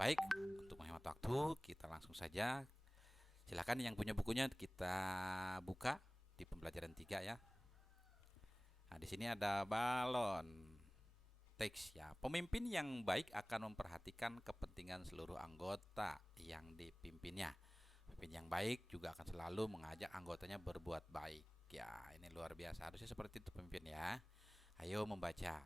Baik, untuk menghemat waktu, kita langsung saja. Silakan yang punya bukunya kita buka di pembelajaran 3 ya. Nah, di sini ada balon. Teks ya. Pemimpin yang baik akan memperhatikan kepentingan seluruh anggota yang dipimpinnya. Pemimpin yang baik juga akan selalu mengajak anggotanya berbuat baik. Ya, ini luar biasa. Harusnya seperti itu pemimpin ya. Ayo membaca.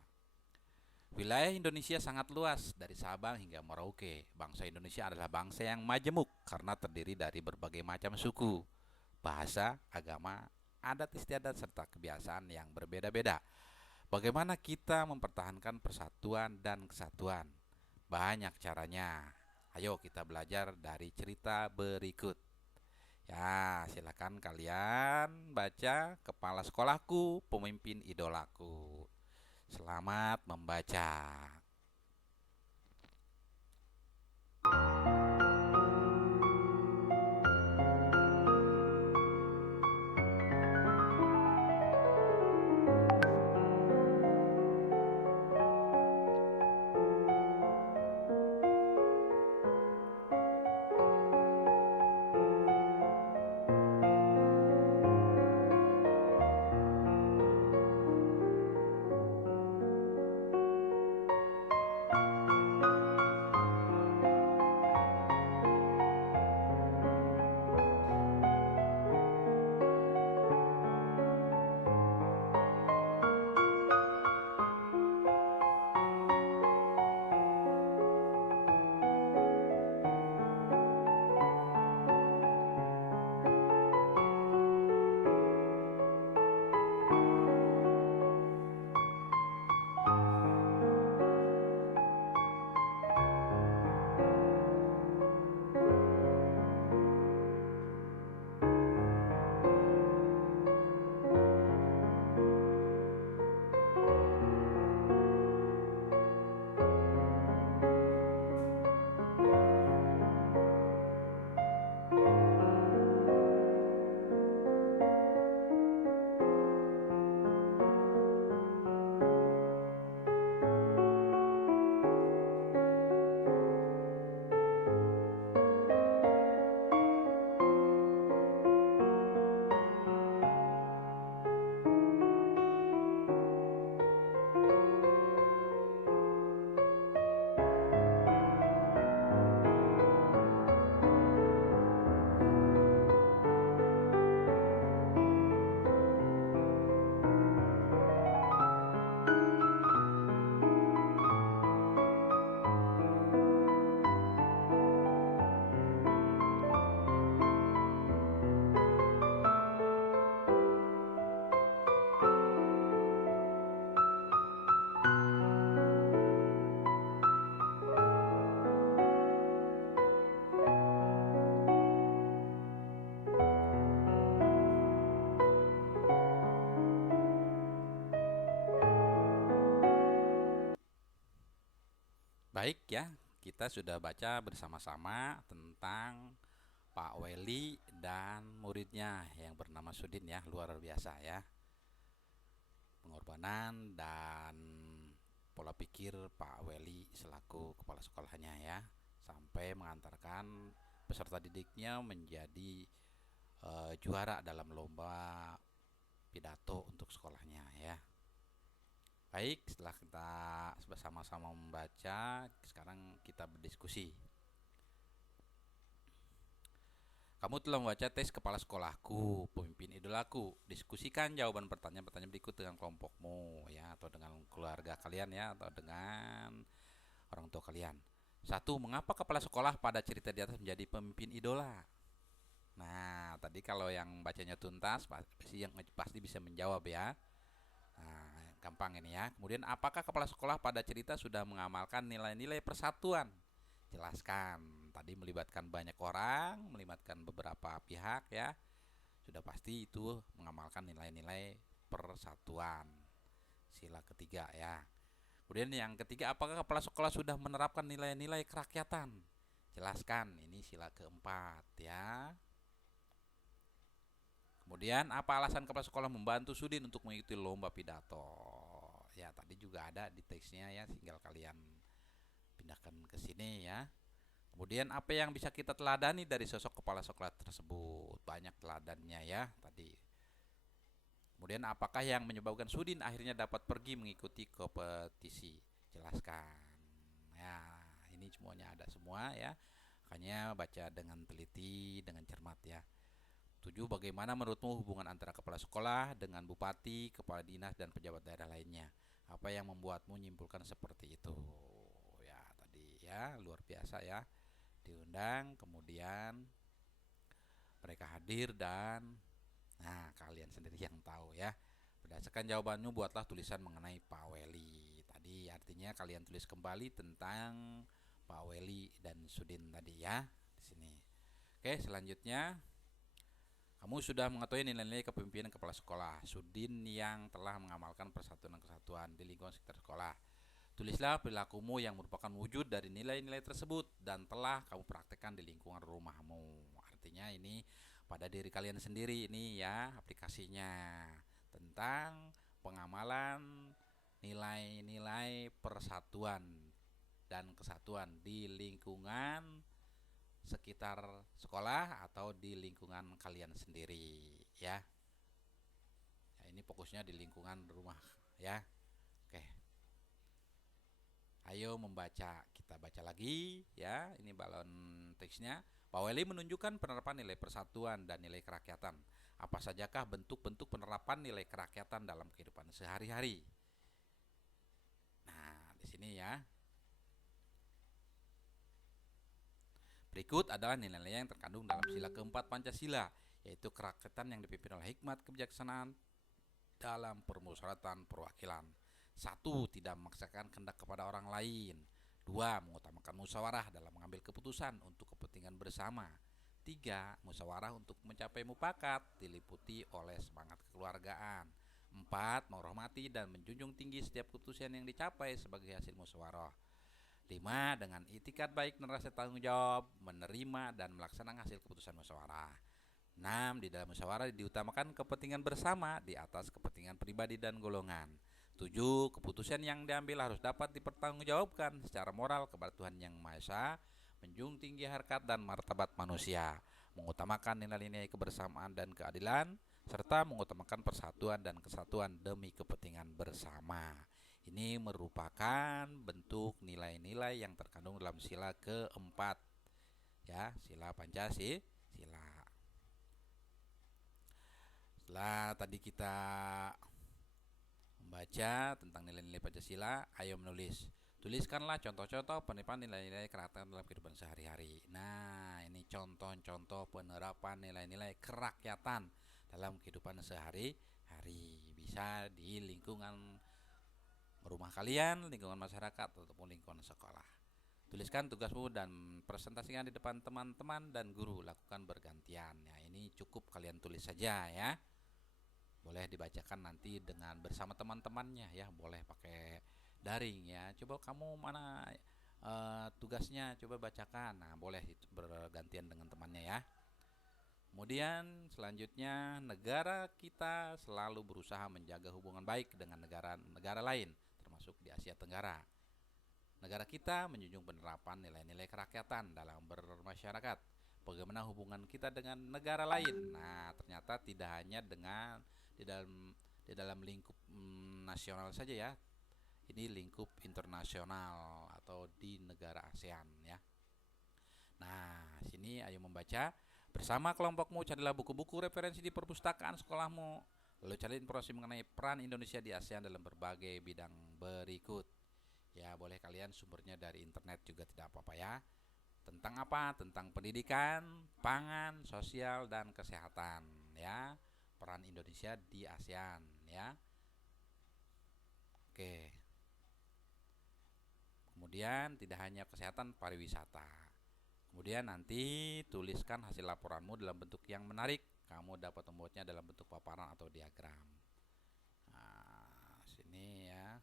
Wilayah Indonesia sangat luas, dari Sabang hingga Merauke. Bangsa Indonesia adalah bangsa yang majemuk karena terdiri dari berbagai macam suku, bahasa, agama, adat istiadat, serta kebiasaan yang berbeda-beda. Bagaimana kita mempertahankan persatuan dan kesatuan? Banyak caranya. Ayo kita belajar dari cerita berikut. Ya, silakan kalian baca Kepala Sekolahku, Pemimpin Idolaku. Selamat membaca. Baik ya, kita sudah baca bersama-sama tentang Pak Weli dan muridnya yang bernama Sudin ya, luar biasa ya. Pengorbanan dan pola pikir Pak Weli selaku kepala sekolahnya ya, sampai mengantarkan peserta didiknya menjadi juara dalam lomba pidato untuk sekolahnya ya. Baik, setelah kita bersama-sama membaca, sekarang kita berdiskusi. Kamu telah membaca tes kepala sekolahku, pemimpin idolaku. Diskusikan jawaban pertanyaan-pertanyaan berikut dengan kelompokmu ya, atau dengan keluarga kalian ya, atau dengan orang tua kalian. Satu, mengapa kepala sekolah pada cerita di atas menjadi pemimpin idola? Nah, tadi kalau yang bacanya tuntas, pasti bisa menjawab ya. Nah, gampang ini ya. Kemudian, apakah kepala sekolah pada cerita sudah mengamalkan nilai-nilai persatuan? Jelaskan. Tadi melibatkan banyak orang, melibatkan beberapa pihak ya. Sudah pasti itu mengamalkan nilai-nilai persatuan. Sila ketiga ya. Kemudian yang ketiga, apakah kepala sekolah sudah menerapkan nilai-nilai kerakyatan? Jelaskan. Ini sila keempat ya. Kemudian apa alasan kepala sekolah membantu Sudin untuk mengikuti lomba pidato? Ya tadi juga ada di teksnya ya, tinggal kalian pindahkan ke sini ya. Kemudian apa yang bisa kita teladani dari sosok kepala sekolah tersebut? Banyak teladannya ya tadi. Kemudian apakah yang menyebabkan Sudin akhirnya dapat pergi mengikuti kompetisi? Jelaskan. Ya, ini semuanya ada semua ya. Makanya baca dengan teliti, dengan cermat ya. 7. Bagaimana menurutmu hubungan antara kepala sekolah dengan bupati, kepala dinas, dan pejabat daerah lainnya? Apa yang membuatmu menyimpulkan seperti itu? Ya, tadi ya, luar biasa ya. Diundang, kemudian mereka hadir dan nah, kalian sendiri yang tahu ya. Berdasarkan jawabanmu buatlah tulisan mengenai Pak Weli. Tadi artinya kalian tulis kembali tentang Pak Weli dan Sudin tadi ya di sini. Oke, selanjutnya kamu sudah mengetahui nilai-nilai kepemimpinan kepala sekolah. Sudin yang telah mengamalkan persatuan dan kesatuan di lingkungan sekitar sekolah. Tulislah perilakumu yang merupakan wujud dari nilai-nilai tersebut dan telah kamu praktekkan di lingkungan rumahmu. Artinya ini pada diri kalian sendiri ini ya aplikasinya tentang pengamalan nilai-nilai persatuan dan kesatuan di lingkungan sekitar sekolah atau di lingkungan kalian sendiri ya. Ya, ini fokusnya di lingkungan rumah ya. Oke. Ayo membaca, kita baca lagi ya. Ini balon teksnya. Pak Weli menunjukkan penerapan nilai persatuan dan nilai kerakyatan. Apa sajakah bentuk-bentuk penerapan nilai kerakyatan dalam kehidupan sehari-hari? Nah, di sini ya. Berikut adalah nilai-nilai yang terkandung dalam sila keempat Pancasila, yaitu kerakyatan yang dipimpin oleh hikmat kebijaksanaan dalam permusyawaratan perwakilan. 1. Tidak memaksakan kehendak kepada orang lain. 2. Mengutamakan musyawarah dalam mengambil keputusan untuk kepentingan bersama. 3. Musyawarah untuk mencapai mufakat diliputi oleh semangat kekeluargaan. 4. Menghormati dan menjunjung tinggi setiap keputusan yang dicapai sebagai hasil musyawarah. 5. Dengan itikat baik dan rasa tanggung jawab menerima dan melaksanakan hasil keputusan musyawarah. 6. Di dalam musyawarah diutamakan kepentingan bersama di atas kepentingan pribadi dan golongan. 7. Keputusan yang diambil harus dapat dipertanggungjawabkan secara moral kepada Tuhan Yang Maha Esa, menjunjung tinggi harkat dan martabat manusia, mengutamakan nilai-nilai kebersamaan dan keadilan, serta mengutamakan persatuan dan kesatuan demi kepentingan bersama. Ini merupakan bentuk nilai-nilai yang terkandung dalam sila keempat ya, sila Pancasila. Setelah tadi kita membaca tentang nilai-nilai Pancasila, ayo menulis. Tuliskanlah contoh-contoh penerapan nilai-nilai kerakyatan dalam kehidupan sehari-hari. Nah, ini contoh-contoh penerapan nilai-nilai kerakyatan dalam kehidupan sehari-hari. Bisa di lingkungan rumah kalian, lingkungan masyarakat, ataupun lingkungan sekolah. Tuliskan tugasmu dan presentasikan di depan teman-teman dan guru. Lakukan bergantian. Ya, ini cukup kalian tulis saja ya. Boleh dibacakan nanti dengan bersama teman-temannya ya. Boleh pakai daring ya. Coba kamu mana tugasnya, coba bacakan. Nah, boleh bergantian dengan temannya ya. Kemudian selanjutnya, negara kita selalu berusaha menjaga hubungan baik dengan negara-negara lain, termasuk di Asia Tenggara. Negara kita menjunjung penerapan nilai-nilai kerakyatan dalam bermasyarakat. Bagaimana hubungan kita dengan negara lain? Nah, ternyata tidak hanya dengan di dalam lingkup nasional saja ya. Ini lingkup internasional atau di negara ASEAN ya. Nah, sini ayo membaca. Bersama kelompokmu carilah buku-buku referensi di perpustakaan sekolahmu. Lalu cari informasi mengenai peran Indonesia di ASEAN dalam berbagai bidang berikut. Ya, boleh kalian sumbernya dari internet juga tidak apa-apa ya. Tentang apa? Tentang pendidikan, pangan, sosial, dan kesehatan ya. Peran Indonesia di ASEAN ya. Oke. Kemudian tidak hanya kesehatan, pariwisata. Kemudian nanti tuliskan hasil laporanmu dalam bentuk yang menarik. Kamu dapat membuatnya dalam bentuk paparan atau diagram. Nah, sini ya.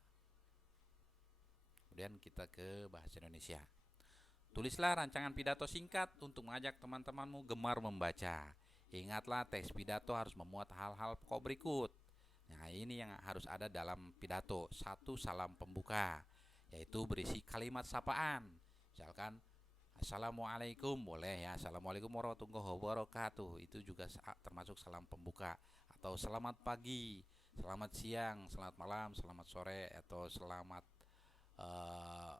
Kemudian kita ke bahasa Indonesia. Tulislah rancangan pidato singkat untuk mengajak teman-temanmu gemar membaca. Ingatlah teks pidato harus memuat hal-hal pokok berikut. Nah, ini yang harus ada dalam pidato. 1. Salam pembuka, yaitu berisi kalimat sapaan. Misalkan, Assalamualaikum boleh ya. Assalamualaikum warahmatullahi wabarakatuh. Itu juga termasuk salam pembuka. Atau selamat pagi, selamat siang, selamat malam, selamat sore, atau eh,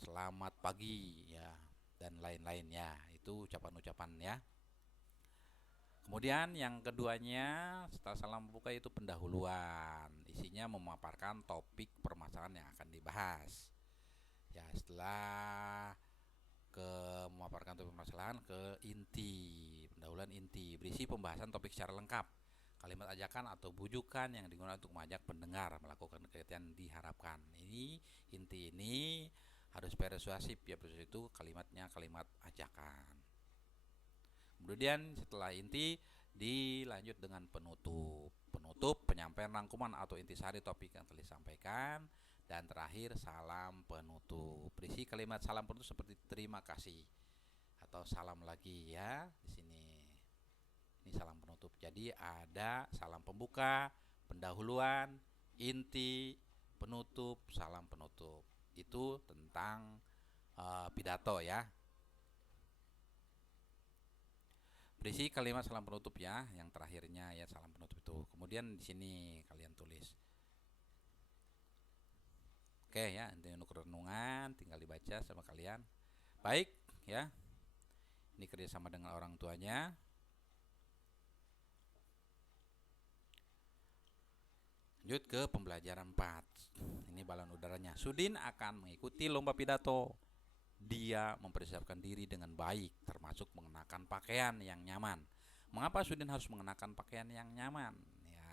selamat pagi ya, dan lain-lainnya. Itu ucapan-ucapan ya. Kemudian yang keduanya setelah salam pembuka itu pendahuluan. Isinya memaparkan topik permasalahan yang akan dibahas. Ya, setelah ke memaparkan topik permasalahan ke inti, pendahuluan inti, berisi pembahasan topik secara lengkap. Kalimat ajakan atau bujukan yang digunakan untuk mengajak pendengar melakukan kegiatan yang diharapkan. Ini inti ini harus persuasif ya, persuasif itu kalimatnya kalimat ajakan. Kemudian setelah inti dilanjut dengan penutup. Penutup penyampaian rangkuman atau intisari topik yang telah disampaikan, dan terakhir salam penutup. Berisi kalimat salam penutup seperti terima kasih atau salam lagi ya di sini. Ini salam penutup. Jadi ada salam pembuka, pendahuluan, inti, penutup, salam penutup. Itu tentang pidato ya. Berisi kalimat salam penutup ya, yang terakhirnya ya salam penutup itu. Kemudian di sini kalian tulis. Oke ya, untuk renungan tinggal dibaca sama kalian. Baik ya. Ini kerjasama dengan orang tuanya. Lanjut ke pembelajaran 4. Ini balon udaranya. Sudin akan mengikuti lomba pidato. Dia mempersiapkan diri dengan baik, termasuk mengenakan pakaian yang nyaman. Mengapa Sudin harus mengenakan pakaian yang nyaman? Ya.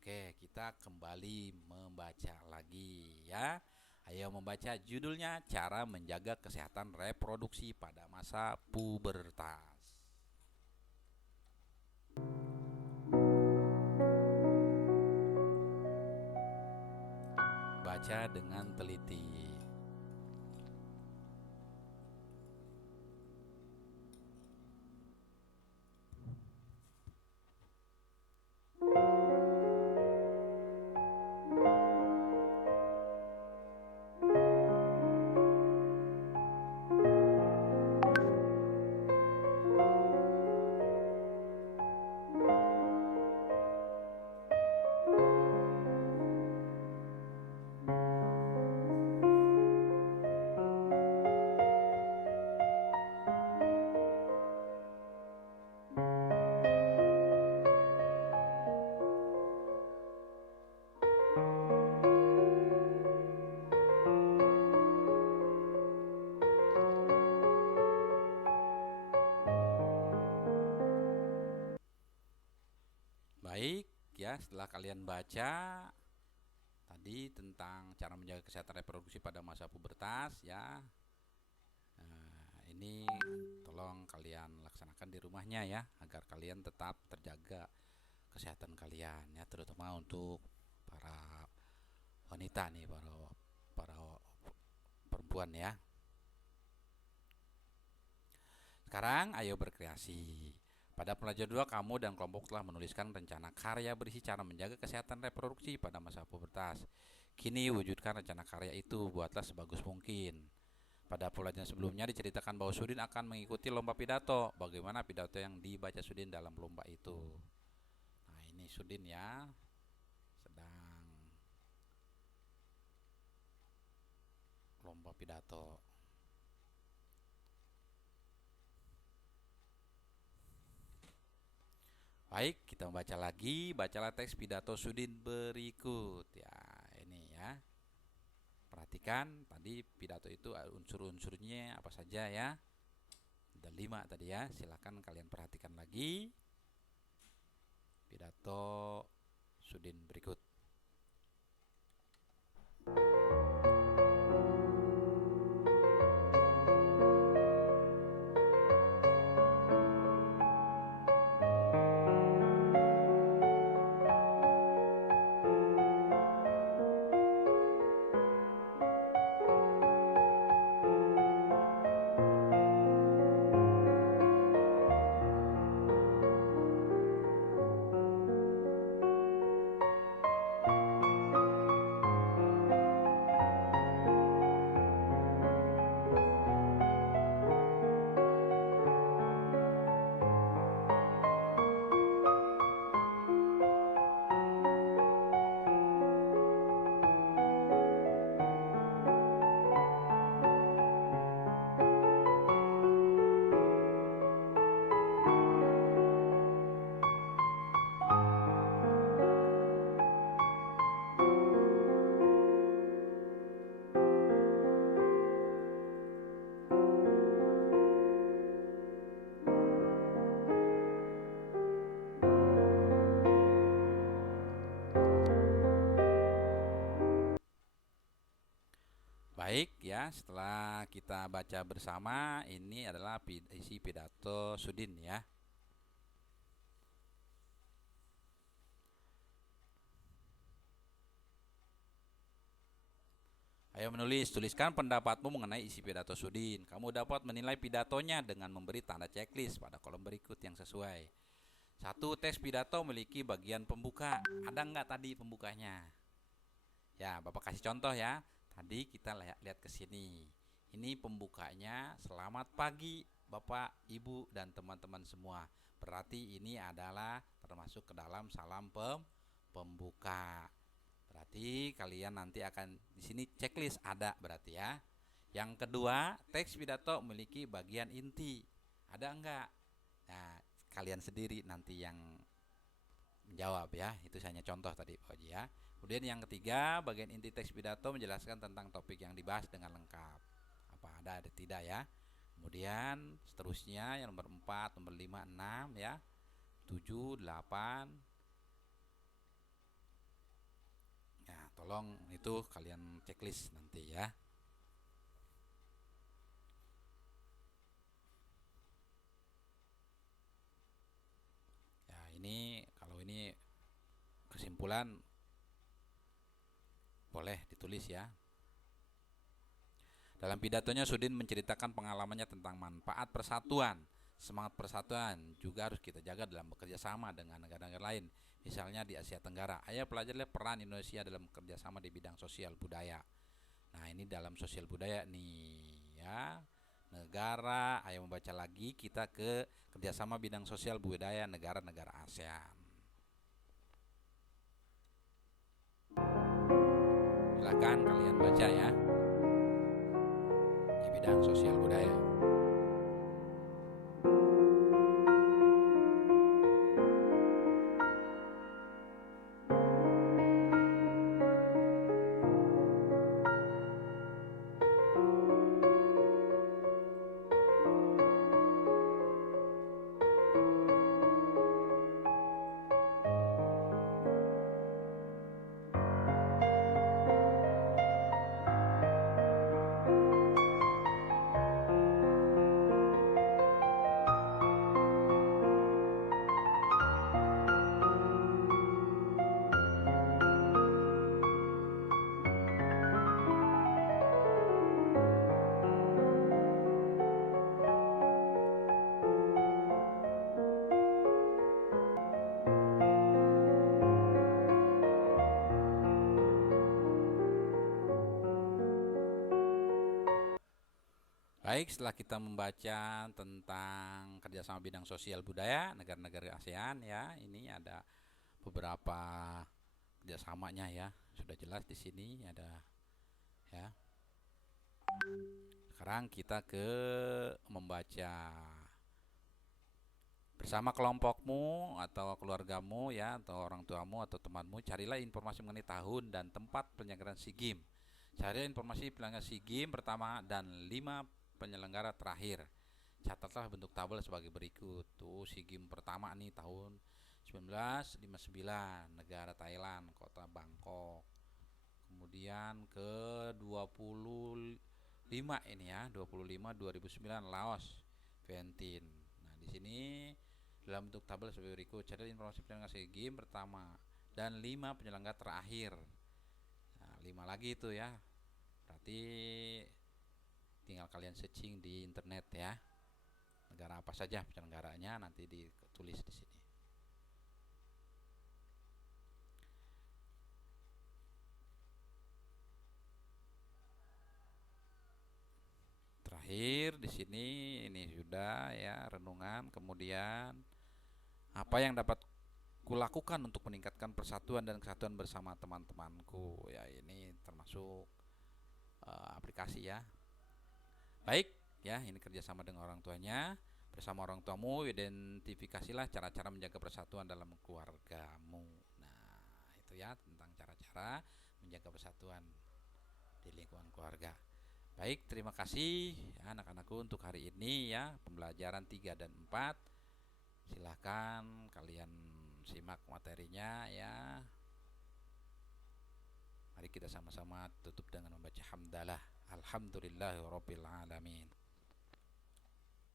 Oke, kita kembali membaca lagi ya. Ayo membaca judulnya, cara menjaga kesehatan reproduksi pada masa pubertas. Baca dengan teliti. Baik ya, setelah kalian baca tadi tentang cara menjaga kesehatan reproduksi pada masa pubertas ya, ini tolong kalian laksanakan di rumahnya ya, agar kalian tetap terjaga kesehatan kalian ya, terutama untuk para wanita nih, para perempuan ya. Sekarang ayo berkreasi. Pada pelajaran 2, kamu dan kelompok telah menuliskan rencana karya berisi cara menjaga kesehatan reproduksi pada masa pubertas. Kini wujudkan rencana karya itu, buatlah sebagus mungkin. Pada pelajaran sebelumnya diceritakan bahwa Sudin akan mengikuti lomba pidato. Bagaimana pidato yang dibaca Sudin dalam lomba itu? Nah, ini Sudin ya, sedang lomba pidato. Baik, kita membaca lagi. Bacalah teks pidato Sudin berikut ya. Ini ya. Perhatikan tadi pidato itu unsur-unsurnya apa saja ya. Ada 5 tadi ya. Silakan kalian perhatikan lagi pidato Sudin berikut. Baik ya, setelah kita baca bersama, ini adalah isi pidato Sudin ya. Ayo menulis, tuliskan pendapatmu mengenai isi pidato Sudin. Kamu dapat menilai pidatonya dengan memberi tanda checklist pada kolom berikut yang sesuai. 1. Teks pidato memiliki bagian pembuka. Ada nggak tadi pembukanya? Ya, Bapak kasih contoh ya. Tadi kita lihat ke sini. Ini pembukanya, selamat pagi Bapak, Ibu, dan teman-teman semua. Berarti ini adalah termasuk ke dalam salam pembuka. Berarti kalian nanti akan di sini checklist ada berarti ya. Yang kedua, teks pidato memiliki bagian inti. Ada enggak? Nah, kalian sendiri nanti yang menjawab ya. Itu hanya contoh tadi Pak Haji ya. Kemudian yang ketiga, bagian inti teks pidato menjelaskan tentang topik yang dibahas dengan lengkap. Apa ada tidak ya. Kemudian seterusnya yang nomor 4, nomor 5, 6 ya. 7, 8. Ya, tolong itu kalian checklist nanti ya. Ya, ini kalau ini kesimpulan boleh ditulis ya. Dalam pidatonya Sudin menceritakan pengalamannya tentang manfaat persatuan. Semangat persatuan juga harus kita jaga dalam bekerja sama dengan negara-negara lain, misalnya di Asia Tenggara. Ayo pelajari peran Indonesia dalam kerjasama di bidang sosial budaya. Nah, ini dalam sosial budaya nih ya. Negara, ayo membaca lagi kita ke kerjasama bidang sosial budaya negara-negara ASEAN. Silakan kalian baca ya. Di bidang sosial budaya. Baik, setelah kita membaca tentang kerjasama bidang sosial budaya negara-negara ASEAN ya, ini ada beberapa kerjasamanya ya, sudah jelas di sini ada ya. Sekarang kita ke membaca bersama kelompokmu atau keluargamu ya, atau orang tuamu atau temanmu, carilah informasi mengenai tahun dan tempat penyelenggaraan SEA Games. Carilah informasi penyelenggaraan SEA Games pertama dan 5 penyelenggara terakhir. Catatlah bentuk tabel sebagai berikut. Tuh SEA Games pertama nih tahun 1959, negara Thailand, kota Bangkok. Kemudian ke 25 ini ya, 25 2009 Laos, Vientiane. Nah, di sini dalam bentuk tabel sebagai berikut. Catat informasi penyelenggara SEA Games pertama dan 5 penyelenggara terakhir. Nah, 5 lagi itu ya. Berarti tinggal kalian searching di internet ya. Negara apa saja penyelenggaranya nanti ditulis di sini. Terakhir di sini ini sudah ya renungan. Kemudian apa yang dapat kulakukan untuk meningkatkan persatuan dan kesatuan bersama teman-temanku ya, ini termasuk aplikasi ya. Baik ya, ini kerjasama dengan orang tuanya. Bersama orang tuamu identifikasilah cara-cara menjaga persatuan dalam keluargamu. Nah, itu ya tentang cara-cara menjaga persatuan di lingkungan keluarga. Baik, terima kasih ya, anak-anakku untuk hari ini ya, pembelajaran 3 dan 4. Silahkan kalian simak materinya ya. Mari kita sama-sama tutup dengan membaca hamdalah. Alhamdulillahirabbil alamin.